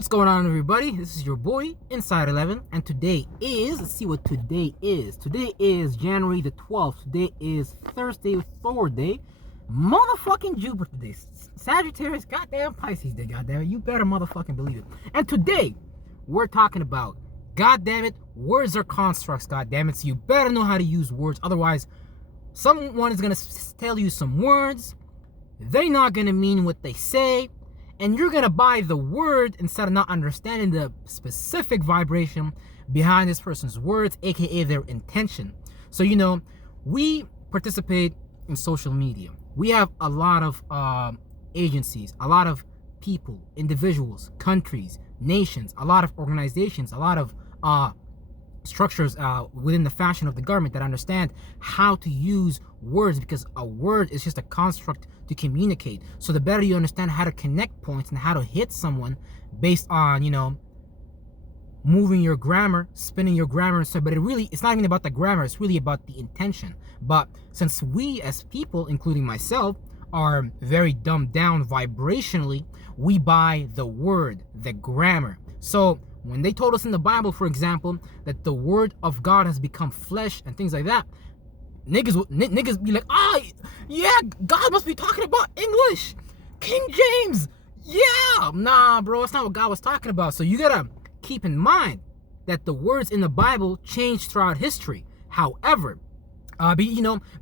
What's going on, everybody? This is your boy Inside 11, and today is, let's see what today is. Today is January the 12th. Today is Thursday, Thor Day, motherfucking Jupiter Day, Sagittarius, goddamn Pisces Day, goddamn it. You better motherfucking believe it. And today we're talking about, goddamn it, words are constructs, goddamn it. So you better know how to use words. Otherwise, someone is gonna tell you some words. They're not gonna mean what they say. And you're gonna buy the word instead of not understanding the specific vibration behind this person's words, aka their intention. So, we participate in social media. We have a lot of agencies, a lot of people, individuals, countries, nations, a lot of organizations, a lot of structures within the fashion of the government that understand how to use words, because a word is just a construct to communicate. So the better you understand how to connect points and how to hit someone based on, moving your grammar, spinning your grammar and stuff. But it's not even about the grammar, it's really about the intention. But since we as people, including myself, are very dumbed down vibrationally, we buy the word, the grammar. So when they told us in the Bible, for example, that the word of God has become flesh and things like that, niggas be like, yeah, God must be talking about English, King James. Yeah, nah, bro, that's not what God was talking about. So you gotta keep in mind that the words in the Bible changed throughout history. However,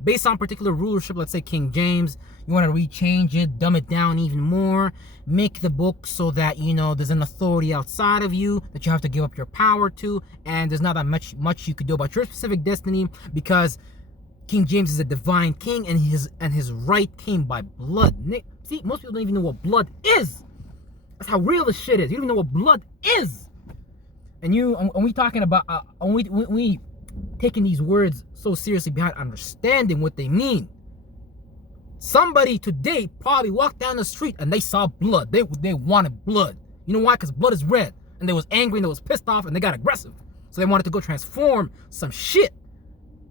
based on particular rulership, let's say King James, you want to rechange it, dumb it down even more, make the book so that, there's an authority outside of you that you have to give up your power to, and there's not that much you could do about your specific destiny, because King James is a divine king, and his right came by blood. See, most people don't even know what blood is. That's how real this shit is. You don't even know what blood is. And we talking about, we taking these words so seriously behind understanding what they mean. Somebody today probably walked down the street and they saw blood. They wanted blood. You know why? Because blood is red. And they was angry and they was pissed off and they got aggressive. So they wanted to go transform some shit.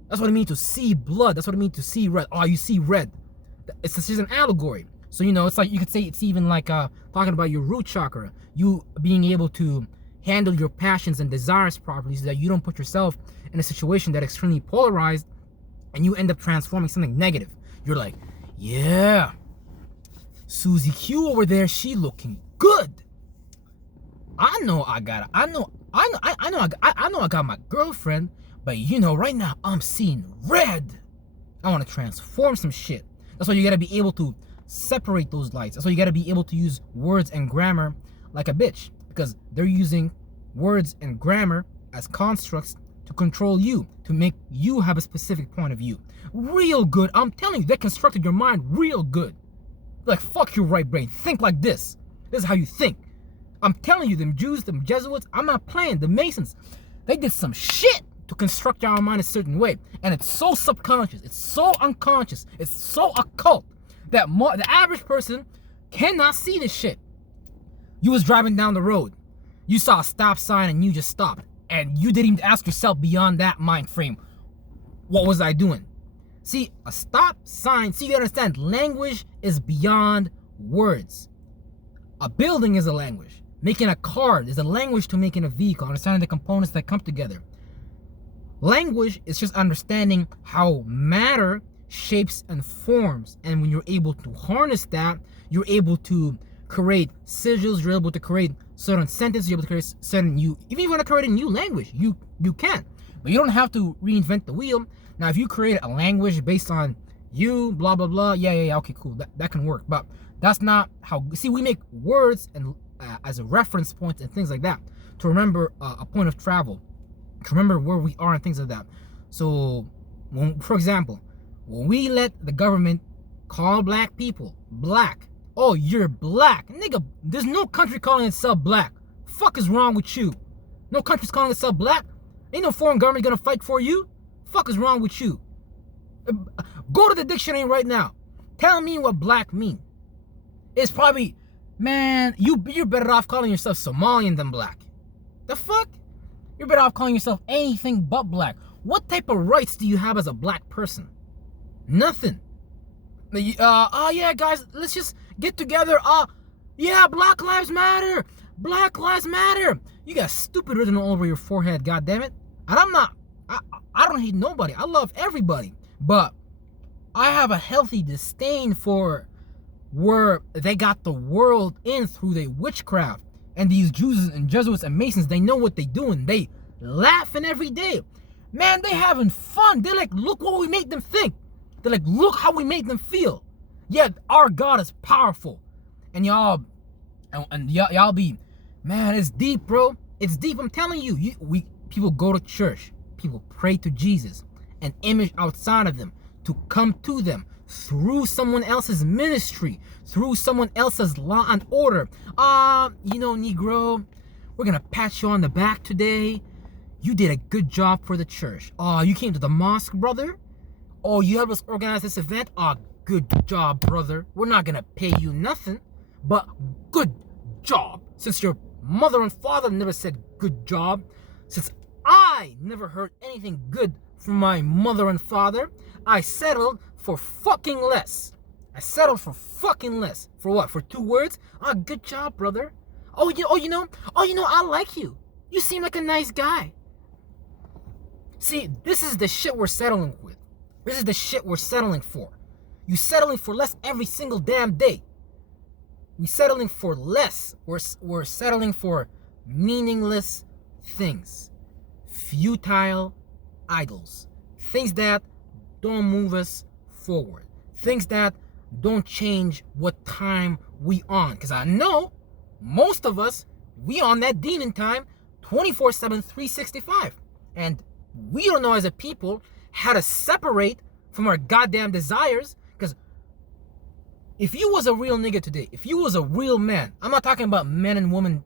That's what it means to see blood. That's what it means to see red. Oh, you see red. It's just an allegory. So, it's like, you could say it's even like talking about your root chakra. You being able to handle your passions and desires properly so that you don't put yourself in a situation that's extremely polarized and you end up transforming something negative. You're like, yeah, Susie Q over there, she looking good. I know I got my girlfriend, but right now I'm seeing red. I want to transform some shit. That's why you gotta be able to separate those lights. That's why you gotta be able to use words and grammar like a bitch, because they're using words and grammar as constructs to control you, to make you have a specific point of view. Real good. I'm telling you, they constructed your mind real good. Like, fuck your right brain. Think like this. This is how you think. I'm telling you, them Jews, them Jesuits, I'm not playing. The Masons, they did some shit to construct your mind a certain way. And it's so subconscious. It's so unconscious. It's so occult that the average person cannot see this shit. You was driving down the road. You saw a stop sign and you just stopped. And you didn't even ask yourself beyond that mind frame, what was I doing? See, a stop sign, you understand, language is beyond words. A building is a language. Making a car is a language to making a vehicle, understanding the components that come together. Language is just understanding how matter shapes and forms. And when you're able to harness that, you're able to create sigils, you're able to create certain sentences, you're able to create certain even if you want to create a new language, you can. But you don't have to reinvent the wheel. Now, if you create a language based on you, blah, blah, blah, yeah, okay, cool, that can work. But that's not how, see, we make words and as a reference point and things like that to remember a point of travel, to remember where we are and things like that. So, for example, when we let the government call black people black, oh, you're black. Nigga, there's no country calling itself black. Fuck is wrong with you? No country's calling itself black. Ain't no foreign government gonna fight for you. Fuck is wrong with you? Go to the dictionary right now. Tell me what black mean. It's probably, man, you're better off calling yourself Somalian than black. The fuck? You're better off calling yourself anything but black. What type of rights do you have as a black person? Nothing. Yeah, guys, let's just get together. Yeah, Black Lives Matter. Black Lives Matter. You got stupid written all over your forehead, goddammit. And I don't hate nobody. I love everybody. But I have a healthy disdain for where they got the world in through their witchcraft. And these Jews and Jesuits and Masons, they know what they doing. They laughing every day. Man, they having fun. They're like, look what we made them think. They're like, look how we made them feel. Yeah, our God is powerful. And y'all be, man, it's deep, bro. It's deep. I'm telling you. People go to church. People pray to Jesus. An image outside of them to come to them through someone else's ministry, through someone else's law and order. Negro, we're gonna pat you on the back today. You did a good job for the church. You came to the mosque, brother. You helped us organize this event. Good job, brother. We're not gonna pay you nothing, but good job. Since your mother and father never said good job, since I never heard anything good from my mother and father, I settled for fucking less. For what? For 2 words? Good job, brother. I like you. You seem like a nice guy. See, this is the shit we're settling with. This is the shit we're settling for. You settling for less every single damn day. We settling for less. We're settling for meaningless things. Futile idols. Things that don't move us forward. Things that don't change what time we on. Because I know most of us, we on that demon time 24/7, 365. And we don't know as a people how to separate from our goddamn desires. Because if you was a real nigga today, if you was a real man, I'm not talking about men and women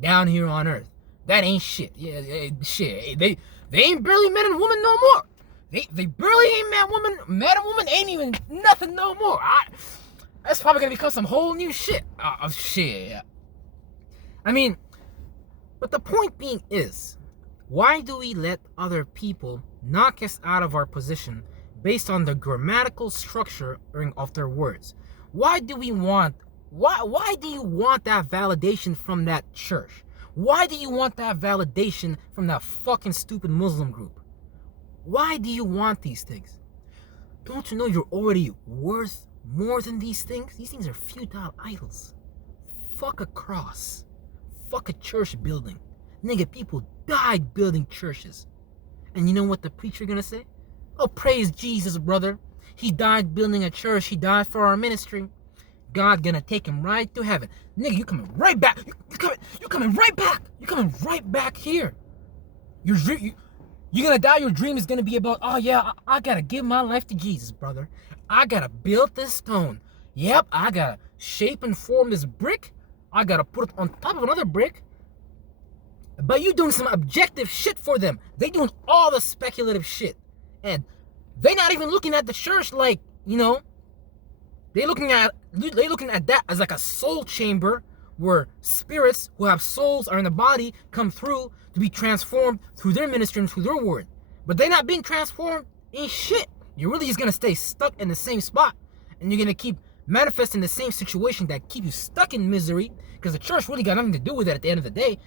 down here on earth. That ain't shit. Yeah, shit. They ain't barely men and women no more. They barely ain't man and woman ain't even nothing no more. That's probably gonna become some whole new shit. Shit. I mean, but the point being is, why do we let other people knock us out of our position based on the grammatical structure of their words? Why do you want that validation from that church? Why do you want that validation from that fucking stupid Muslim group? Why do you want these things? Don't you know you're already worth more than these things? These things are futile idols. Fuck a cross. Fuck a church building. Nigga, people died building churches. And you know what the preacher gonna say? Praise Jesus, brother. He died building a church. He died for our ministry. God gonna take him right to heaven. Nigga, you coming right back. You coming right back. You coming right back here. You're gonna die. Your dream is gonna be about, I gotta give my life to Jesus, brother. I gotta build this stone. Yep, I gotta shape and form this brick. I gotta put it on top of another brick. But you doing some objective shit for them. They doing all the speculative shit. And they not even looking at the church like, they looking at that as like a soul chamber where spirits who have souls are in the body come through to be transformed through their ministry and through their word. But they not being transformed in shit. You're really just gonna stay stuck in the same spot, and you're gonna keep manifesting the same situation that keep you stuck in misery, because the church really got nothing to do with it at the end of the day.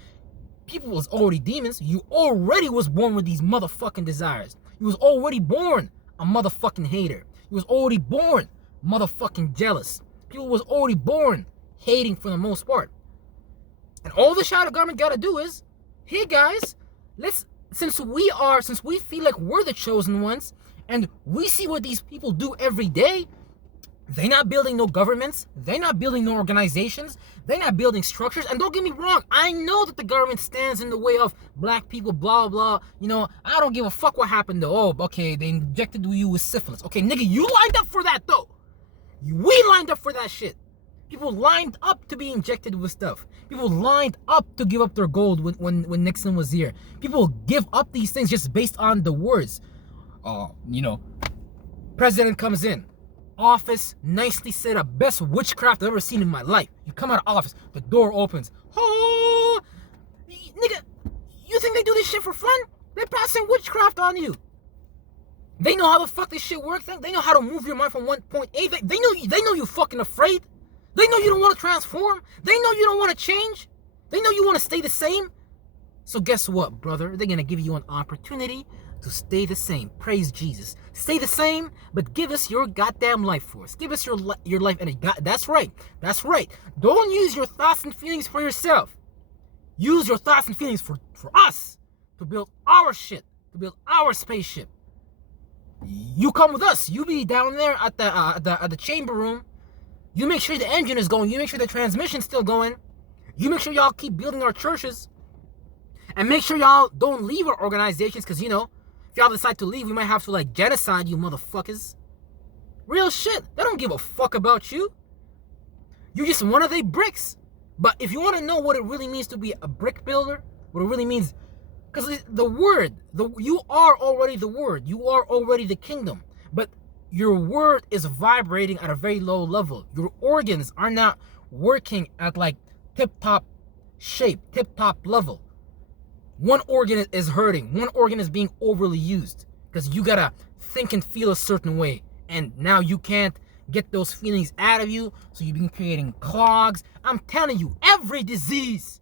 People was already demons. You already was born with these motherfucking desires. You was already born a motherfucking hater. You was already born motherfucking jealous. People was already born hating for the most part. And all the shadow government gotta do is, hey guys, since we feel like we're the chosen ones, and we see what these people do every day, they not building no governments, they not building no organizations, they not building structures. And don't get me wrong, I know that the government stands in the way of black people, blah, blah. I don't give a fuck what happened though. Okay, they injected you with syphilis. Okay, nigga, you lined up for that though. We lined up for that shit. People lined up to be injected with stuff. People lined up to give up their gold when Nixon was here. People give up these things just based on the words. President comes in. Office nicely set up. Best witchcraft I've ever seen in my life. You come out of office, the door opens. Oh, nigga, you think they do this shit for fun? They're passing witchcraft on you. They know how the fuck this shit works. They know how to move your mind from one point A. They know you fucking afraid. They know you don't want to transform. They know you don't want to change. They know you want to stay the same. So guess what, brother? They're going to give you an opportunity to stay the same. Praise Jesus. Stay the same, but give us your goddamn life force. Give us your life energy. That's right. That's right. Don't use your thoughts and feelings for yourself. Use your thoughts and feelings for us to build our shit, to build our spaceship. You come with us. You be down there at the chamber room. You make sure the engine is going. You make sure the transmission's still going. You make sure y'all keep building our churches. And make sure y'all don't leave our organizations, because, you know, if y'all decide to leave, we might have to, like, genocide you motherfuckers. Real shit. They don't give a fuck about you. You're just one of their bricks. But if you want to know what it really means to be a brick builder, what it really means, because the word, you are already the word. You are already the kingdom. But your word is vibrating at a very low level. Your organs are not working at, like, tip-top shape, tip-top level. One organ is hurting. One organ is being overly used because you gotta think and feel a certain way. And now you can't get those feelings out of you, so you've been creating clogs. I'm telling you, every disease,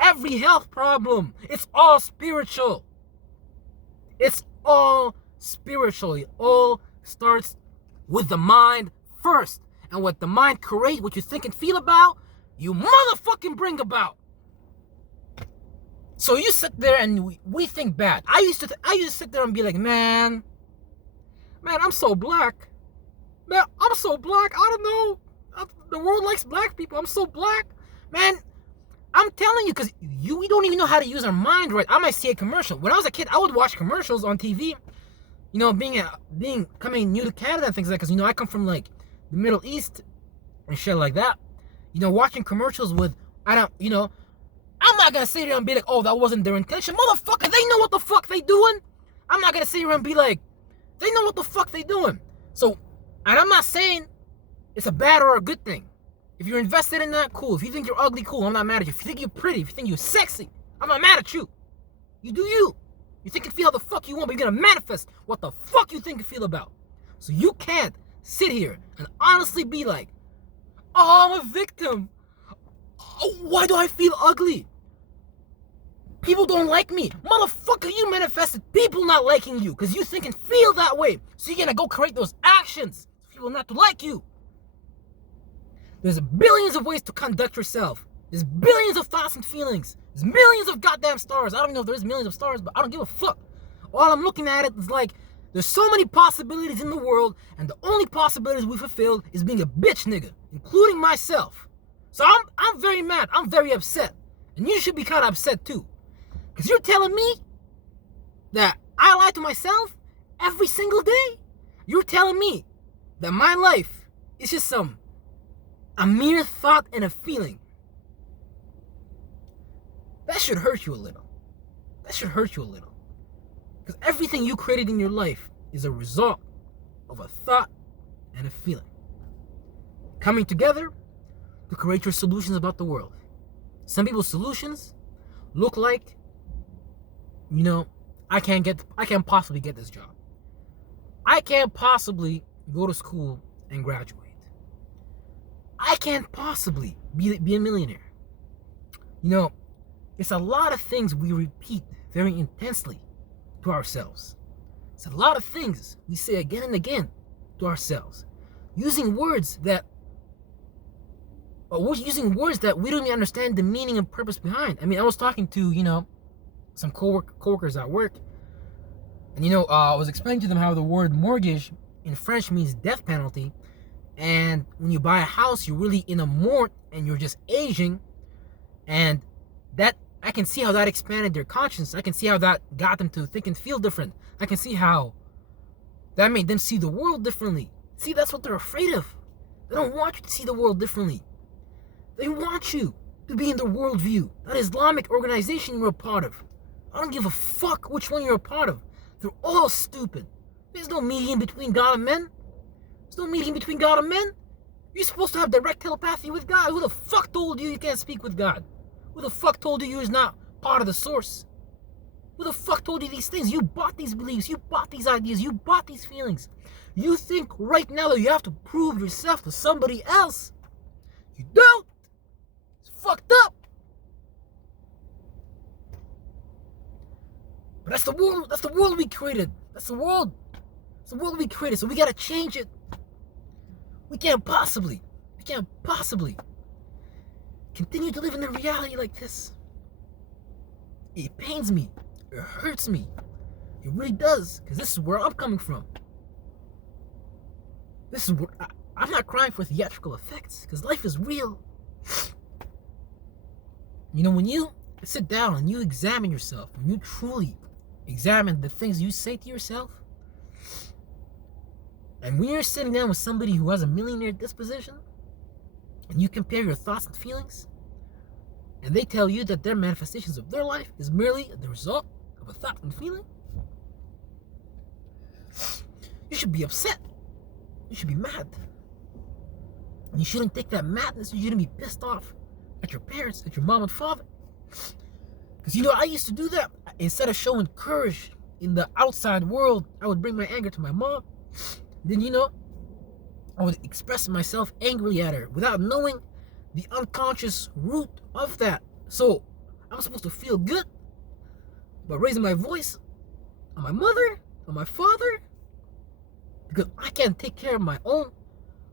every health problem, it's all spiritual. It's all spiritual. It all starts with the mind first. And what the mind creates, what you think and feel about, you motherfucking bring about. So you sit there and we think bad. I used to sit there and be like, man, I'm so black. Man, I'm so black. I don't know. The world likes black people. I'm so black. Man, I'm telling you, because we don't even know how to use our mind right. I might see a commercial. When I was a kid, I would watch commercials on TV. You know, coming new to Canada and things like that, because, you know, I come from, like, the Middle East and shit like that. You know, watching commercials with, I'm not gonna sit here and be like, oh, that wasn't their intention. Motherfucker, they know what the fuck they doing. I'm not gonna sit here and be like, they know what the fuck they doing. So, and I'm not saying it's a bad or a good thing. If you're invested in that, cool. If you think you're ugly, cool. I'm not mad at you. If you think you're pretty, if you think you're sexy, I'm not mad at you. You do you. You think and feel how the fuck you want, but you're gonna manifest what the fuck you think and feel about. So you can't sit here and honestly be like, oh, I'm a victim. Oh, why do I feel ugly? People don't like me. Motherfucker, you manifested people not liking you because you think and feel that way. So you're gonna go create those actions for people not to like you. There's billions of ways to conduct yourself. There's billions of thoughts and feelings. There's millions of goddamn stars. I don't even know if there's millions of stars, but I don't give a fuck. All I'm looking at it is like, there's so many possibilities in the world, and the only possibilities we fulfilled is being a bitch nigga, including myself. So I'm very mad. I'm very upset. And you should be kind of upset too. Because you're telling me that I lie to myself every single day? You're telling me that my life is just a mere thought and a feeling. That should hurt you a little. That should hurt you a little. Because everything you created in your life is a result of a thought and a feeling coming together to create your solutions about the world. Some people's solutions look like, you know, I can't possibly get this job. I can't possibly go to school and graduate. I can't possibly be a millionaire. You know, it's a lot of things we repeat very intensely to ourselves. It's a lot of things we say again and again to ourselves, using words that we don't even understand the meaning and purpose behind. I mean, I was talking to, you know, some coworkers at work, and, you know, I was explaining to them how the word mortgage in French means death penalty, and when you buy a house, you're really in a mort and you're just aging, and that, I can see how that expanded their conscience. I can see how that got them to think and feel different. I can see how that made them see the world differently. See, that's what they're afraid of. They don't want you to see the world differently. They want you to be in their worldview, that Islamic organization you're a part of. I don't give a fuck which one you're a part of. They're all stupid. There's no medium between God and men. There's no medium between God and men. You're supposed to have direct telepathy with God. Who the fuck told you you can't speak with God? Who the fuck told you you're not part of the source? Who the fuck told you these things? You bought these beliefs. You bought these ideas. You bought these feelings. You think right now that you have to prove yourself to somebody else. You don't. It's fucked up. But that's the world. That's the world we created. That's the world. It's the world we created. So we gotta change it. We can't possibly continue to live in a reality like this. It pains me. It hurts me. It really does. Because this is where I'm coming from. This is where I'm not crying for theatrical effects. Because life is real. You know, when you sit down and you examine yourself, when you truly examine the things you say to yourself, and when you're sitting down with somebody who has a millionaire disposition, and you compare your thoughts and feelings, and they tell you that their manifestations of their life is merely the result of a thought and feeling, you should be upset. You should be mad. And you shouldn't take that madness, you shouldn't be pissed off at your parents, at your mom and father. Because you know, I used to do that. Instead of showing courage in the outside world, I would bring my anger to my mom. Then, you know, I would express myself angrily at her without knowing the unconscious root of that. So I'm supposed to feel good by raising my voice on my mother, on my father, because I can't take care of my own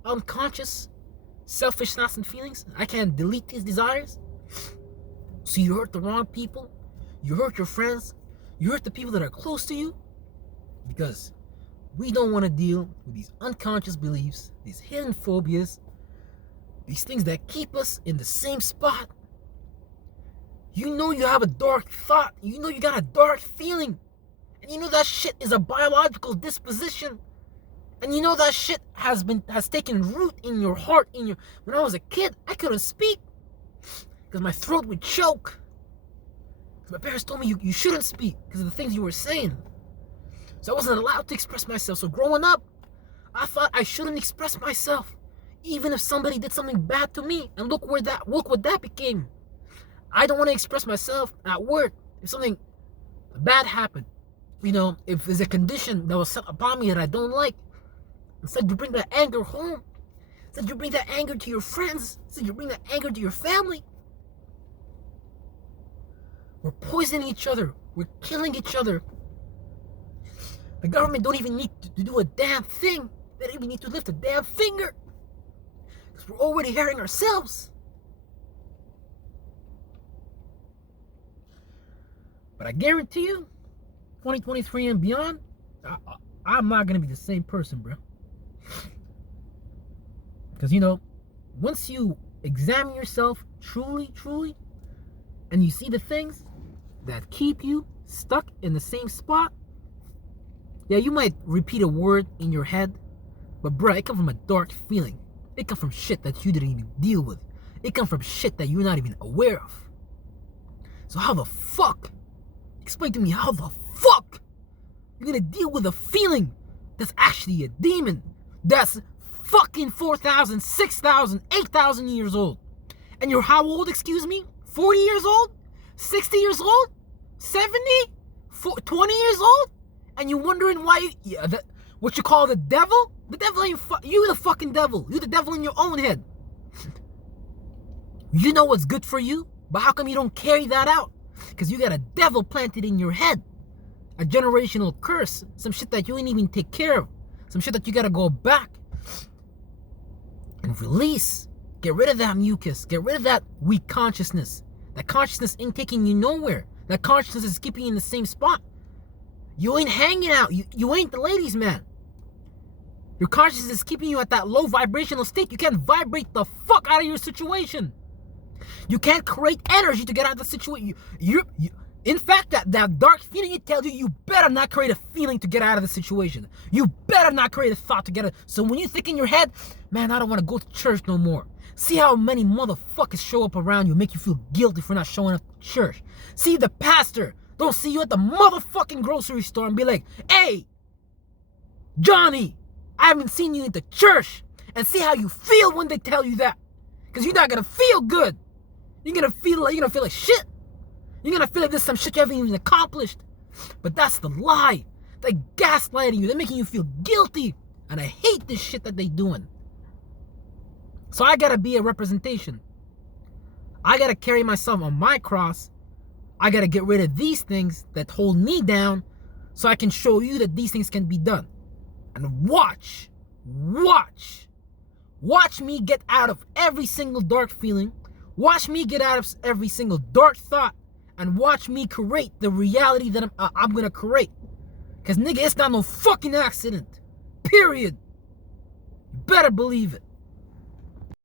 unconscious selfish thoughts and feelings. I can't delete these desires. So you hurt the wrong people. You hurt your friends. You hurt the people that are close to you, because we don't want to deal with these unconscious beliefs, these hidden phobias, these things that keep us in the same spot. You know you have a dark thought. You know you got a dark feeling. And you know that shit is a biological disposition. And you know that shit has taken root in your heart. When I was a kid, I couldn't speak because my throat would choke. My parents told me you shouldn't speak because of the things you were saying. So I wasn't allowed to express myself. So growing up, I thought I shouldn't express myself, even if somebody did something bad to me. And look what that became. I don't want to express myself at work if something bad happened. You know, if there's a condition that was set upon me that I don't like. Instead, you bring that anger home. Instead, you bring that anger to your friends. Instead, you bring that anger to your family. We're poisoning each other. We're killing each other. The government don't even need to do a damn thing. They don't even need to lift a damn finger. Because we're already hurting ourselves. But I guarantee you, 2023 and beyond, I'm not going to be the same person, bro. Because, you know, once you examine yourself truly, and you see the things that keep you stuck in the same spot, yeah, you might repeat a word in your head, but bro, it comes from a dark feeling. It comes from shit that you didn't even deal with. It comes from shit that you're not even aware of. So how the fuck, explain to me how the fuck you're gonna deal with a feeling that's actually a demon, that's fucking 4,000, 6,000, 8,000 years old. And you're how old, excuse me? 40 years old? 60 years old? 70? 20 years old? And you're wondering why what you call the devil? The devil ain't you the fucking devil. You the devil in your own head. You know what's good for you, but how come you don't carry that out? Because you got a devil planted in your head. A generational curse. Some shit that you ain't even take care of. Some shit that you gotta go back and release. Get rid of that mucus. Get rid of that weak consciousness. That consciousness ain't taking you nowhere. That consciousness is keeping you in the same spot. You ain't hanging out. You ain't the ladies' man. Your consciousness is keeping you at that low vibrational state. You can't vibrate the fuck out of your situation. You can't create energy to get out of the situation. In fact, that dark feeling, it tells you better not create a feeling to get out of the situation. You better not create a thought to get out. So when you think in your head, man, I don't want to go to church no more. See how many motherfuckers show up around you, make you feel guilty for not showing up to church. See the pastor don't see you at the motherfucking grocery store and be like, hey, Johnny, I haven't seen you in the church. And see how you feel when they tell you that. Because you're not going to feel good. You're going to feel like shit. You're going to feel like there's some shit you haven't even accomplished. But that's the lie. They're gaslighting you. They're making you feel guilty. And I hate this shit that they doing. So I got to be a representation. I got to carry myself on my cross I gotta get rid of these things that hold me down so I can show you that these things can be done. And watch me get out of every single dark feeling. Watch me get out of every single dark thought. And watch me create the reality that I'm gonna create. Because nigga, it's not no fucking accident. Period. You better believe it.